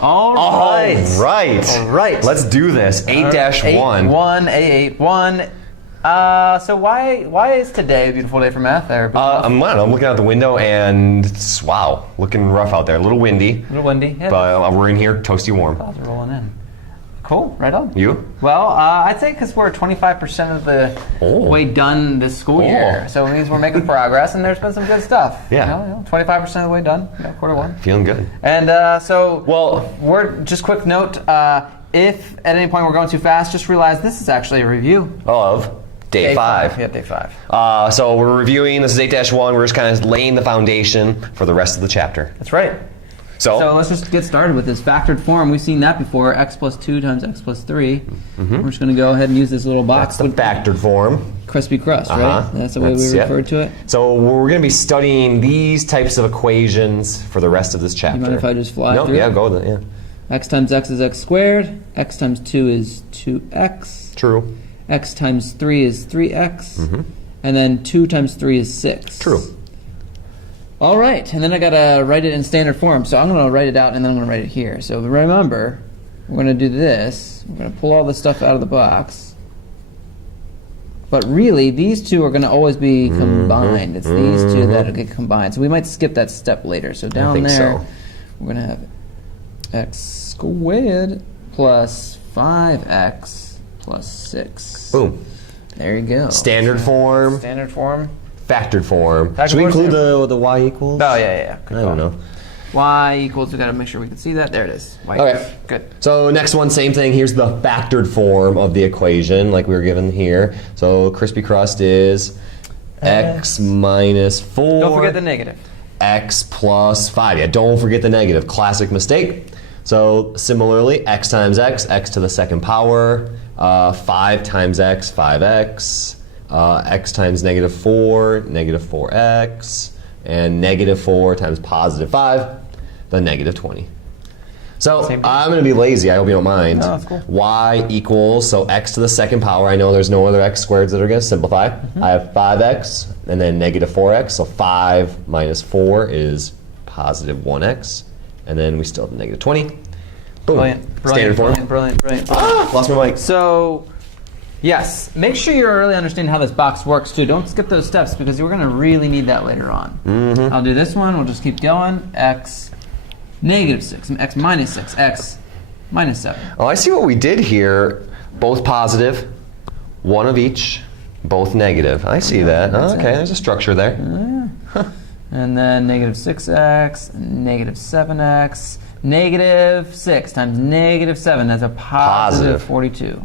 All right. All right. Let's do this. 8-1. 8-1. So why is today a beautiful day for math there? I'm looking out the window and it's, wow, looking rough out there. A little windy. Yeah. But we're in here, toasty warm. Clouds are rolling in. Cool, right on. You? Well, I'd say because we're 25% of the way done this school year. So it means we're making progress and there's been some good stuff. Yeah. 25% of the way done, quarter one. Feeling good. And we're just quick note, if at any point we're going too fast, just realize this is actually a review. Of? Day 5. Yeah, day 5. So we're reviewing, this is 8-1, we're just kind of laying the foundation for the rest of the chapter. That's right. So let's just get started with this factored form. We've seen that before, x plus 2 times x plus 3. We're just going to go ahead and use this little box. That's the factored form. Crispy crust, right? That's the way we refer to it. So we're going to be studying these types of equations for the rest of this chapter. You mind if I just fly through? Yeah, go with it, X times x is x squared. X times 2 is 2x. True. X times 3 is 3x. And then 2 times 3 is 6. True. All right, and then I gotta write it in standard form. So I'm gonna write it out and then I'm gonna write it here. So remember, we're gonna do this. We're gonna pull all this stuff out of the box. But really, these two are gonna always be combined. It's these two that get combined. So we might skip that step later. So down there, we're gonna have x squared plus 5x plus 6. Boom. There you go. Standard form. Standard form. Factored form. Factored Should we include form. the y equals? Oh, yeah. I don't know. Y equals, we gotta make sure we can see that. There it is. Y Okay. equals. Good. So next one, same thing. Here's the factored form of the equation like we were given here. So crispy crust is x minus 4. Don't forget the negative. X plus 5. Yeah, don't forget the negative. Classic mistake. So similarly, x times x, x to the second power. 5 times x, 5x. X times negative 4, negative 4x, and negative 4 times positive 5, the negative 20. So I'm going to be lazy, I hope you don't mind. No, that's cool. Y equals, so x to the second power, I know there's no other x squareds that are going to simplify. I have 5x, and then negative 4x, so 5 minus 4 is positive 1x, and then we still have negative 20. Boom. Standard form. Brilliant. Lost my mic. So, yes, make sure you really understand how this box works too. Don't skip those steps because we're going to really need that later on. I'll do this one. We'll just keep going. X negative 6, x minus 6, x minus 7. Oh, I see what we did here. Both positive, one of each, both negative. I see that. Oh, okay, there's a structure there. And then negative 6x, negative 7x, negative 6 times negative 7. That's a positive 42.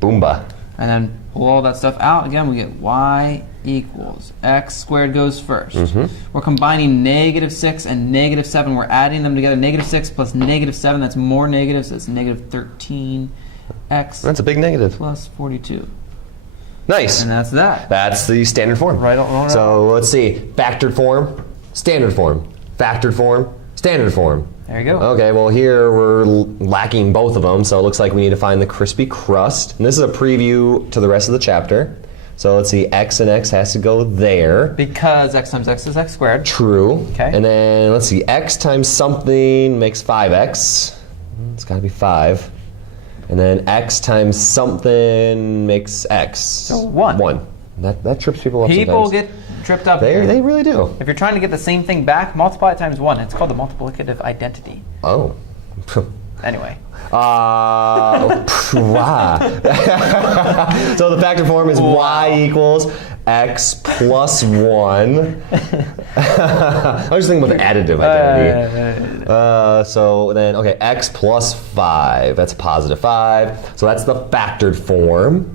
Boomba. And then pull all that stuff out. Again, we get y equals x squared goes first. We're combining negative 6 and negative 7. We're adding them together. Negative 6 plus negative 7. That's more negatives. That's negative 13x. That's a big negative. Plus 42. Nice. And that's that. That's the standard form. Right on. So let's see. Factored form, standard form. Factored form, standard form. There you go. Okay, well here we're lacking both of them, so it looks like we need to find the crispy crust. And this is a preview to the rest of the chapter. So let's see, x and x has to go there. Because x times x is x squared. True. Okay. And then let's see, x times something makes 5x. It's got to be 5. And then x times something makes x. So 1. 1. That trips people up People sometimes. get tripped up. They really do. If you're trying to get the same thing back, multiply it times 1. It's called the multiplicative identity. Oh. Anyway. Wow. So the factor form is y equals x plus 1. I was thinking about the additive identity. So then, okay, x plus 5. That's positive 5. So that's the factored form.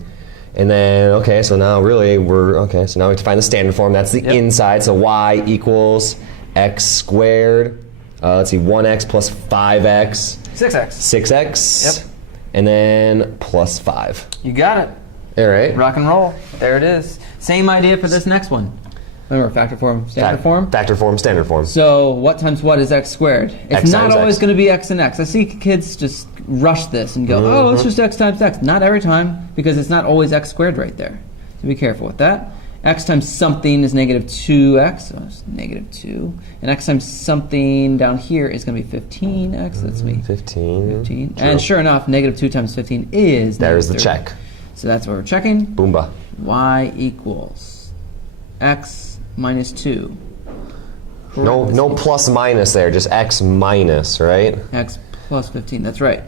And then, okay, so now really so now we have to find the standard form. That's the inside. So y equals x squared. Let's see, 1x plus 5x. 6x. 6x. Yep. And then plus 5. You got it. All right. Rock and roll. There it is. Same idea for this next one. Remember, factor form, standard form? Factor form, standard form. So what times what is x squared? It's X not times always x. going to be x and x. I see kids just rush this and go, oh, it's just x times x. Not every time, because it's not always x squared right there. So be careful with that. X times something is negative 2x, so it's negative 2. And x times something down here is going to be 15x. That's me. 15. 15. True. And sure enough, negative 2 times 15 is There's the negative 30. check. So that's what we're checking. Boomba. Y equals x minus 2. No plus minus there, just x minus, right? X plus 15. That's right.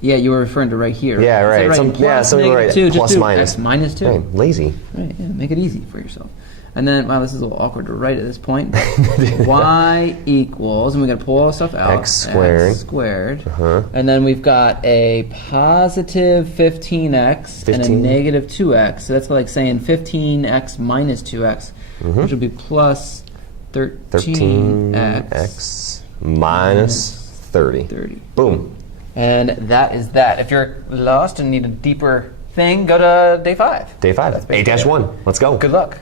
Yeah, you were referring to right here. Yeah, right. Right. Something right. 2, Plus just do minus. X minus 2. Right, lazy. Right, yeah, make it easy for yourself. And then, wow, this is a little awkward to write at this point. But y equals, and we got to pull all this stuff out. X squared. X squared. And then we've got a positive 15x and a 15. negative 2x. So that's like saying 15x minus 2x, which would be plus 13x 13x minus 30. 30. Boom. And that is that. If you're lost and need a deeper thing, go to day 5. Day 5. That's basically 8-1. Let's go. Good luck.